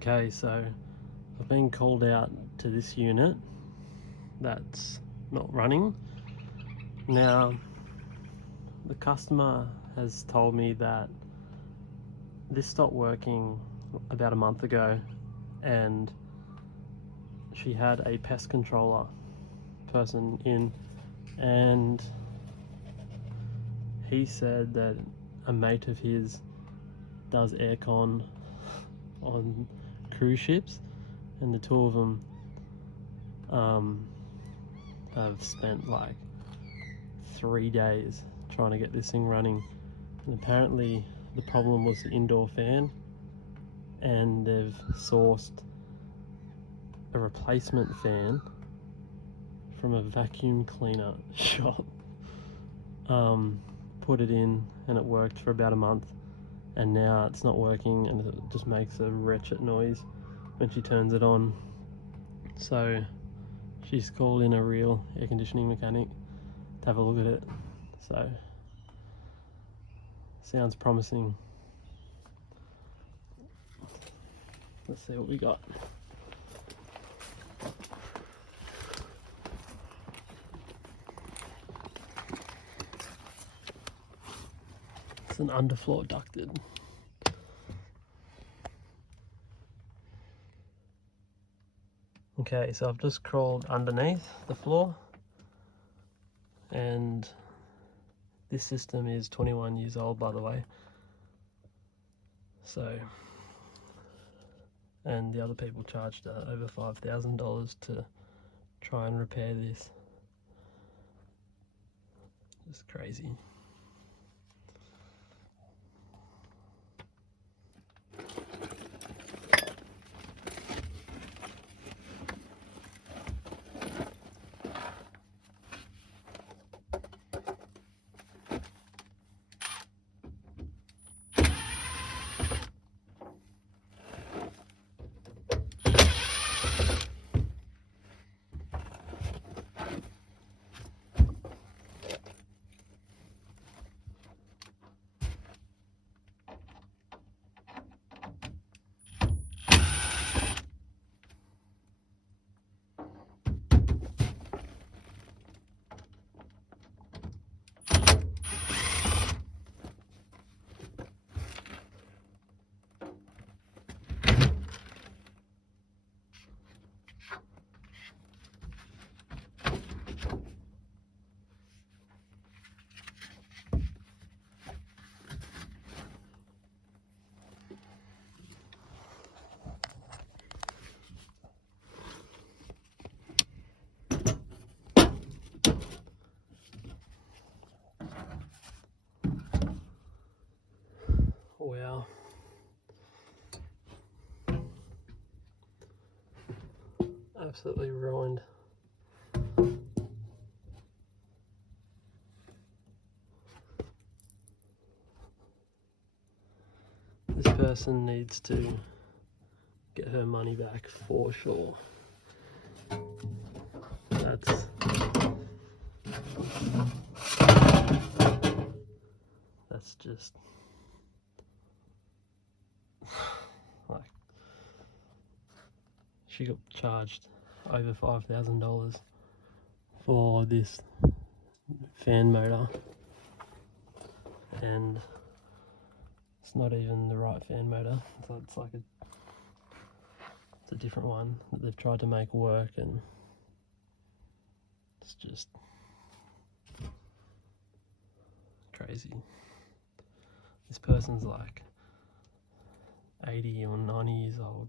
Okay, so I've been called out to this unit that's not running. Now, the customer has told me that this stopped working about a month ago, and she had a pest controller person in, and he said that a mate of his does aircon on cruise ships, and the two of them have spent like 3 days trying to get this thing running, and apparently the problem was the indoor fan, and they've sourced a replacement fan from a vacuum cleaner shop, put it in, and it worked for about a month, and now it's not working, and it just makes a wretched noise when she turns it on. So she's called in a real air conditioning mechanic to have a look at it. So sounds promising. Let's see what we got. It's an underfloor ducted. Okay, so I've just crawled underneath the floor, and this system is 21 years old, by the way. So, and the other people charged over $5,000 to try and repair this. It's crazy. Wow. Absolutely ruined. This person needs to get her money back for sure. That's just like, she got charged over $5,000 for this fan motor, and it's not even the right fan motor. It's like it's a different one that they've tried to make work, and it's just crazy. This person's like 80 or 90 years old.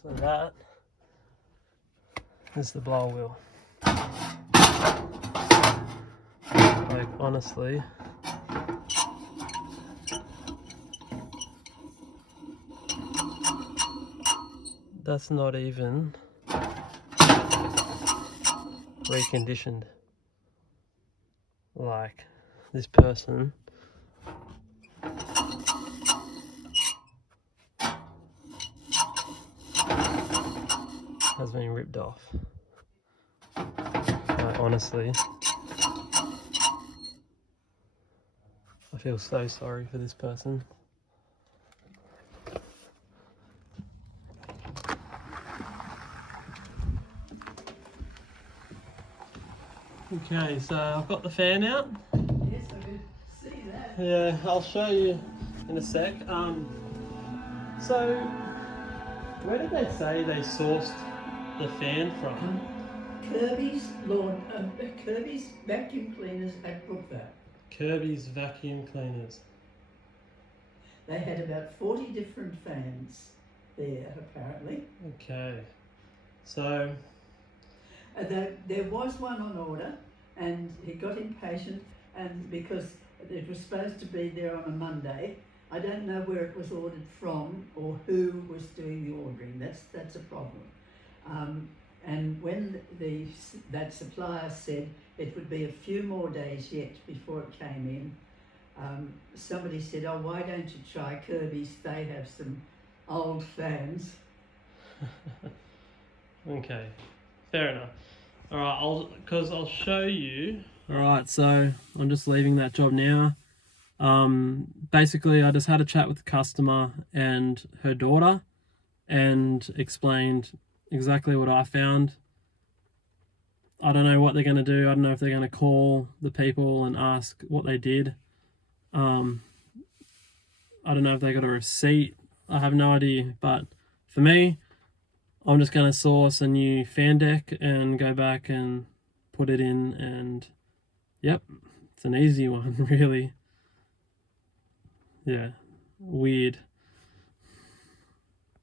So that is the blower wheel. Like, honestly, that's not even reconditioned. Like, this person has been ripped off. Like, honestly, I feel so sorry for this person. Okay, so I've got the fan out. Yes, I could see that. Yeah, I'll show you in a sec. So where did they say they sourced the fan from? Kirby's vacuum cleaners at Brookvale. Kirby's vacuum cleaners. They had about 40 different fans there, apparently. Okay, so There was one on order, and he got impatient, and because it was supposed to be there on a Monday, I don't know where it was ordered from or who was doing the ordering. That's a problem. And when that supplier said it would be a few more days yet before it came in, somebody said, "Oh, why don't you try Kirby's? They have some old fans." okay, fair enough. All right, I'll show you. All right, so I'm just leaving that job now. Basically, I just had a chat with the customer and her daughter, and explained exactly what I found. I don't know what they're going to do. I don't know if they're going to call the people and ask what they did. I don't know if they got a receipt. I have no idea. But for me, I'm just going to source a new fan deck and go back and put it in. And yep, it's an easy one, really. Yeah, weird.